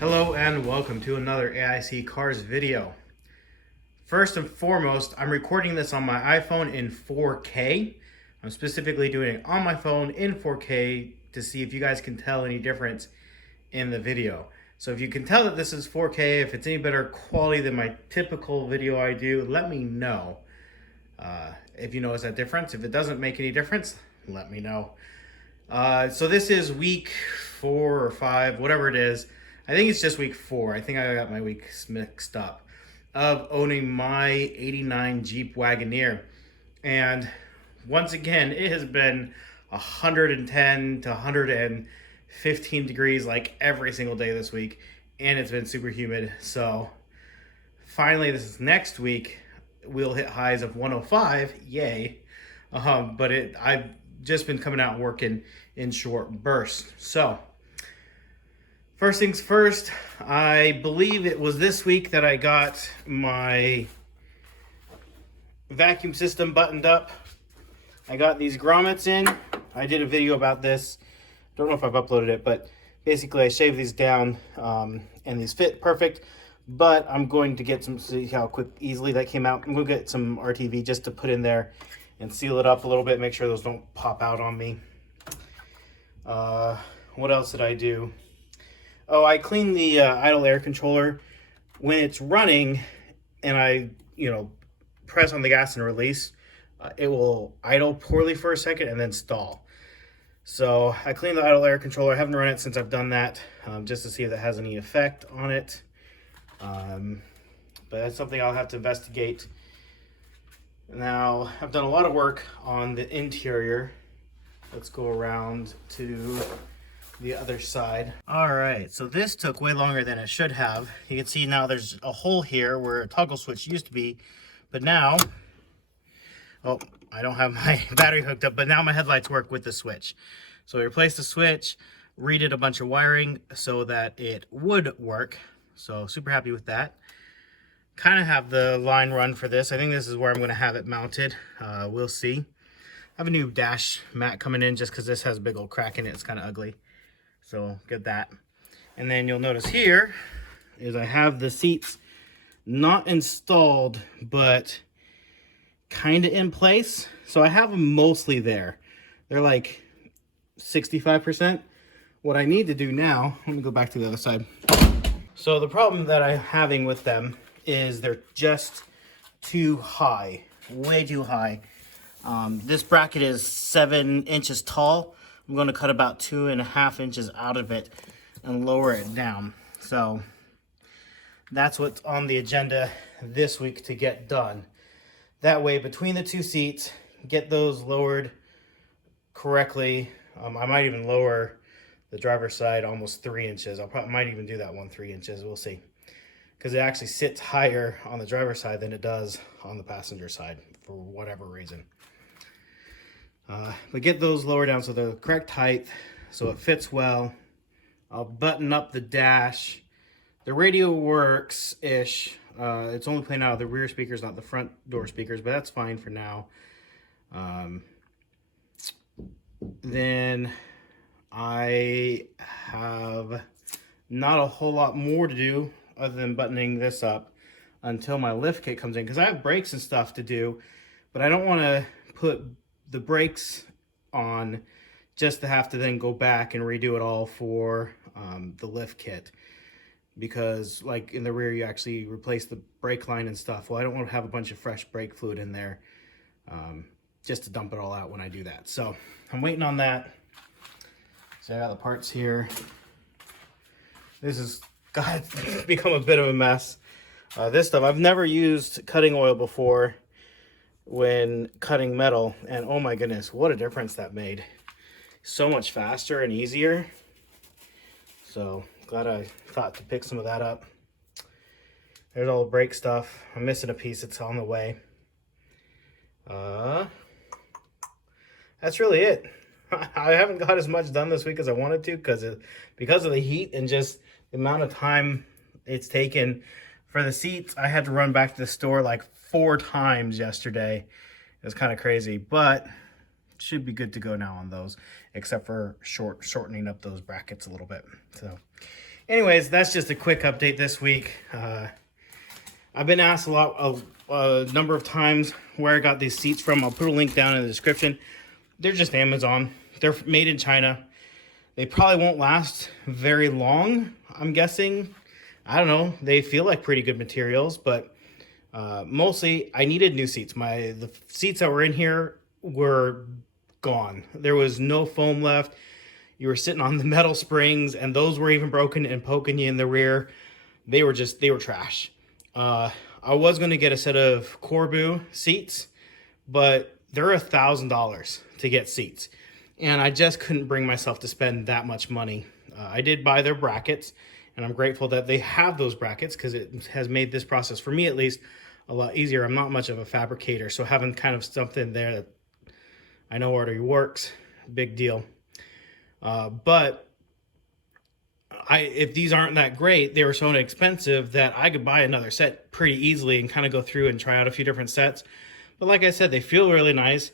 Hello and welcome to another AIC Cars video. First and foremost, I'm recording this on my iPhone in 4K. I'm specifically doing it on my phone in 4K to see if you guys can tell any difference in the video. So if you can tell that this is 4K, if it's any better quality than my typical video I do, let me know. If you notice that difference. If it doesn't make any difference, let me know. So this is week 4 or 5, whatever it is. I think it's just week 4. I think I got my weeks mixed up of owning my 89 Jeep Wagoneer. And once again, it has been 110 to 115 degrees like every single day this week. And it's been super humid. So finally, this is next week, we'll hit highs of 105. Yay. I've just been coming out and working in short bursts. So first things first, I believe it was this week that I got my vacuum system buttoned up. I got these grommets in. I did a video about this. Don't know if I've uploaded it, but basically I shaved these down and these fit perfect. But I'm going to get some, see how easily that came out. I'm going to get some RTV just to put in there and seal it up a little bit, make sure those don't pop out on me. What else did I do? Oh, I cleaned the idle air controller. When it's running and I, press on the gas and release, it will idle poorly for a second and then stall. So I cleaned the idle air controller. I haven't run it since I've done that, just to see if that has any effect on it. But that's something I'll have to investigate. Now, I've done a lot of work on the interior. Let's go around to the other side. All right, so this took way longer than it should have. You can see now there's a hole here where a toggle switch used to be, but now, oh, I don't have my battery hooked up, but now my headlights work with the switch. So we replaced the switch, redid a bunch of wiring so that it would work. So super happy with that. Kind of have the line run for this. I think this is where I'm going to have it mounted. We'll see. I have a new dash mat coming in just because this has a big old crack in it. It's kind of ugly. So get that. And then you'll notice here is I have the seats not installed, but kind of in place. So I have them mostly there. They're like 65%. What I need to do now, let me go back to the other side. So the problem that I'm having with them is they're just too high, way too high. This bracket is 7 inches tall. I'm going to cut about 2.5 inches out of it and lower it down. So that's what's on the agenda this week to get done. That way, between the two seats, get those lowered correctly. I might even lower the driver's side almost 3 inches. Might even do that 3 inches. We'll see. Because it actually sits higher on the driver's side than it does on the passenger side for whatever reason. But get those lower down so they're the correct height, so it fits well. I'll button up the dash. The radio works-ish. It's only playing out of the rear speakers, not the front door speakers, but that's fine for now. Then I have not a whole lot more to do other than buttoning this up until my lift kit comes in, because I have brakes and stuff to do, but I don't want to put the brakes on just to have to then go back and redo it all for the lift kit, because like in the rear you actually replace the brake line and stuff. Well, I don't want to have a bunch of fresh brake fluid in there just to dump it all out when I do that. So I'm waiting on that. So I got the parts here. This has become a bit of a mess. This stuff, I've never used cutting oil before when cutting metal, and oh my goodness, what a difference that made. So much faster and easier. So glad I thought to pick some of that up. There's all the brake stuff. I'm missing a piece, it's on the way. That's really it. I haven't got as much done this week as I wanted to because of the heat and just the amount of time it's taken. For the seats, I had to run back to the store like 4 times yesterday. It was kind of crazy, but should be good to go now on those, except for shortening up those brackets a little bit. So Anyways, that's just a quick update this week. I've been asked a number of times where I got these seats from. I'll put a link down in the description. They're just Amazon. They're made in China. They probably won't last very long, I'm guessing. I don't know. They feel like pretty good materials, but mostly I needed new seats. The seats that were in here were gone. There was no foam left. You were sitting on the metal springs, and those were even broken and poking you in the rear. They were trash. I was going to get a set of Corbu seats, but they're $1,000 to get seats. And I just couldn't bring myself to spend that much money. I did buy their brackets, and I'm grateful that they have those brackets because it has made this process, for me at least, a lot easier. I'm not much of a fabricator, so having kind of something there that I know already works, big deal. But if these aren't that great, they were so inexpensive that I could buy another set pretty easily and kind of go through and try out a few different sets. But like I said, they feel really nice.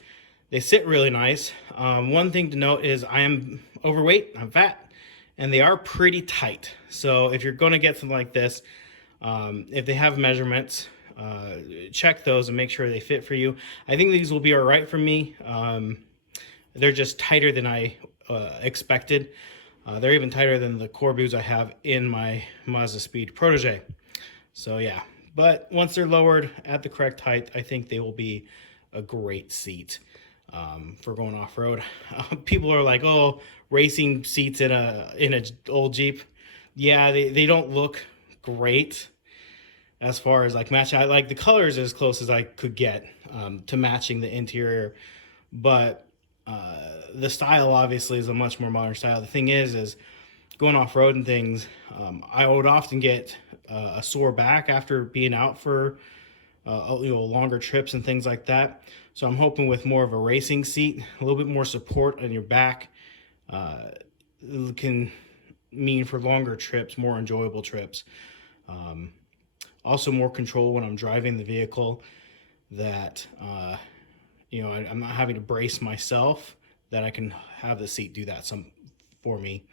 They sit really nice. One thing to note is I am overweight, I'm fat, and they are pretty tight. So if you're going to get something like this, if they have measurements, check those and make sure they fit for you. I think these will be all right for me. They're just tighter than I expected. They're even tighter than the Corbus I have in my Mazda Speed Protege. So yeah, but once they're lowered at the correct height, I think they will be a great seat for going off-road. People are like, oh, racing seats in a old Jeep. Yeah, they don't look great as far as like match. I like the colors as close as I could get to matching the interior, but the style obviously is a much more modern style. The thing is going off-road and things, I would often get a sore back after being out for longer trips and things like that. So I'm hoping with more of a racing seat, a little bit more support on your back, can mean for longer trips, more enjoyable trips. Also more control when I'm driving the vehicle, that I'm not having to brace myself, that I can have the seat do that for me.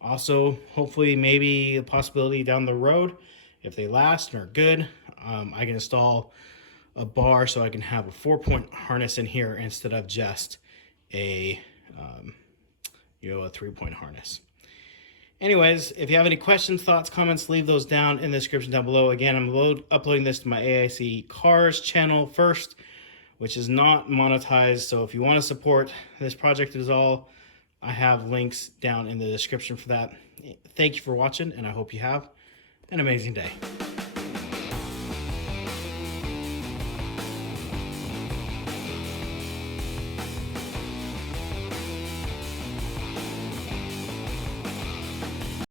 Also, hopefully maybe a possibility down the road, if they last and are good, I can install a bar so I can have a 4-point harness in here instead of just a 3-point harness. Anyways, if you have any questions, thoughts, comments, leave those down in the description down below. Again, I'm uploading this to my AIC Cars channel first, which is not monetized. So if you want to support this project at all, I have links down in the description for that. Thank you for watching, and I hope you have an amazing day.